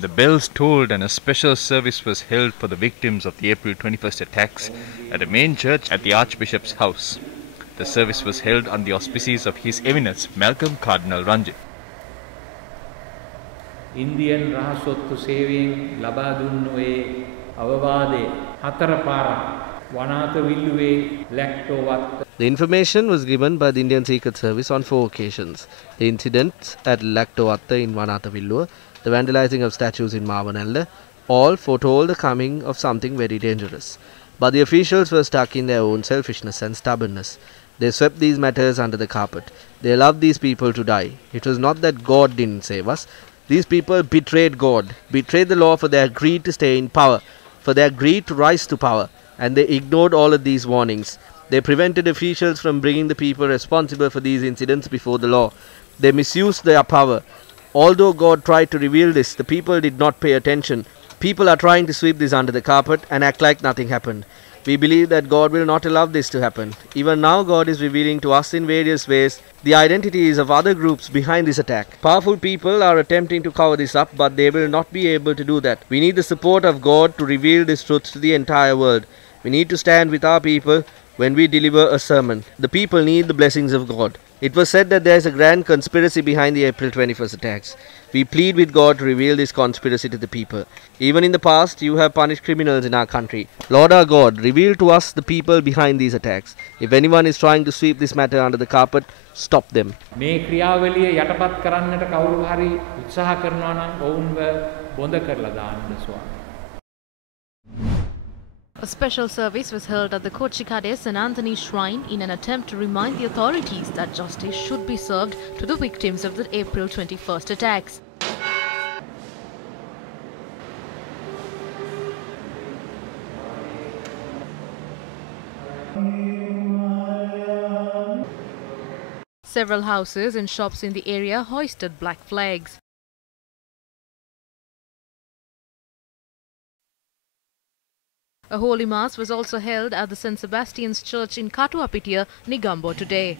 The bells tolled and a special service was held for the victims of the April 21st attacks at a main church at the Archbishop's house. The service was held under the auspices of His Eminence Malcolm Cardinal Ranjit. Indian රහසොත්තු සේවයෙන් ලබා දුන්නු ඒ අවවාදයේ හතර පාරක් වනාත විල්ලුවේ ලැක්ටෝවත්. The information was given by the Indian Secret Service on 4 occasions. The incidents at Laktowatta in Wanathavilluwa, the vandalizing of statues in Mavanalla, all foretold the coming of something very dangerous. But the officials were stuck in their own selfishness and stubbornness. They swept these matters under the carpet. They allowed these people to die. It was not that God didn't save us. These people betrayed God, betrayed the law for their greed to stay in power, for their greed to rise to power, and they ignored all of these warnings. They prevented officials from bringing the people responsible for these incidents before the law. They misused their power. Although God tried to reveal this, the people did not pay attention. People are trying to sweep this under the carpet and act like nothing happened. We believe that God will not allow this to happen. Even now God is revealing to us in various ways the identities of other groups behind this attack. Powerful people are attempting to cover this up, but they will not be able to do that. We need the support of God to reveal this truth to the entire world. We need to stand with our people when we deliver a sermon. The people need the blessings of God. It was said that there is a grand conspiracy behind the April 21st attacks. We plead with God to reveal this conspiracy to the people. Even in the past, you have punished criminals in our country. Lord our God, reveal to us the people behind these attacks. If anyone is trying to sweep this matter under the carpet, stop them. මේ ක්‍රියාවලිය යටපත් කරන්නට කවුරු හරි උත්සාහ කරනවා නම් ඔවුන්ව බොඳ කරලා දාන්න ස්වාමී. A special service was held at the Kochikade St. Anthony Shrine in an attempt to remind the authorities that justice should be served to the victims of the April 21st attacks. Several houses and shops in the area hoisted black flags. A holy mass was also held at the St. Sebastian's Church in Katuapitiya, Negombo today.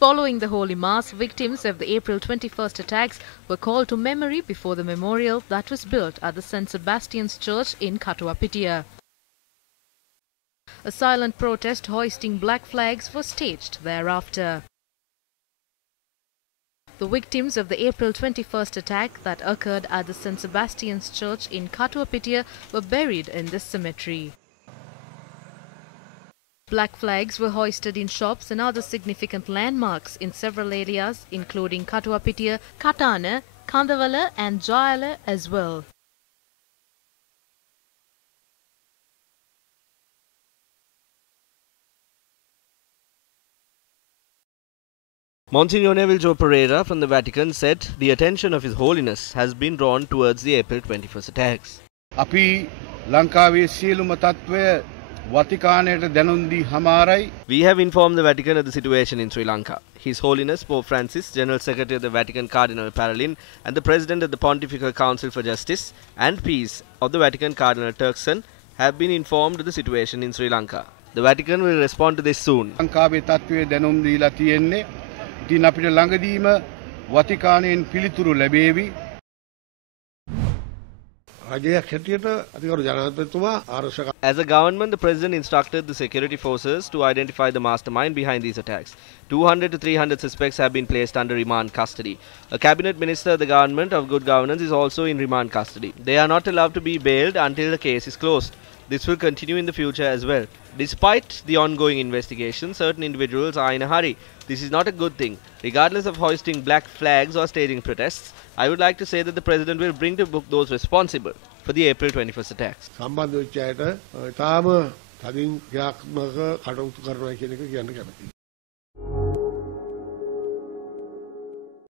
Following the holy mass, victims of the April 21st attacks were called to memory before the memorial that was built at the St. Sebastian's Church in Katuapitiya. A silent protest hoisting black flags was staged thereafter. The victims of the April 21st attack that occurred at the St. Sebastian's Church in Katuapitiya were buried in this cemetery. Black flags were hoisted in shops and other significant landmarks in several areas, including Katuapitiya, Katana, Kandavala and Jayala as well. Monsignor Neville Joe Pereira from the Vatican said the attention of His Holiness has been drawn towards the April 21st attacks. අපි ලංකාවේ සියලුම තත්ත්වය වතිකානයට දැනුම් දී හමාරයි. We have informed the Vatican of the situation in Sri Lanka. His Holiness Pope Francis, General Secretary of the Vatican Cardinal Parolin, and the President of the Pontifical Council for Justice and Peace of the Vatican Cardinal Turkson have been informed of the situation in Sri Lanka. The Vatican will respond to this soon. ලංකාවේ තත්ත්වය දැනුම් දීලා තියෙන්නේ. ඉතින් අපිට ළඟදීම වතිකානයෙන් පිළිතුරු ලැබේවි. As a government, the President instructed the security forces to identify the mastermind behind these attacks. 200 to 300 suspects have been placed under remand custody. A cabinet minister of the government of good governance is also in remand custody. They are not allowed to be bailed until the case is closed. This will continue in the future as well. Despite the ongoing investigation, certain individuals are in a hurry. This is not a good thing. Regardless of hoisting black flags or staging protests, I would like to say that the President will bring to book those responsible for the April 21st attacks. සම්බන්ධ වෙච්ච අයට තාම තදින් ක්‍රියාත්මක කටයුතු කරනවා කියන එක කියන්න කැමතියි.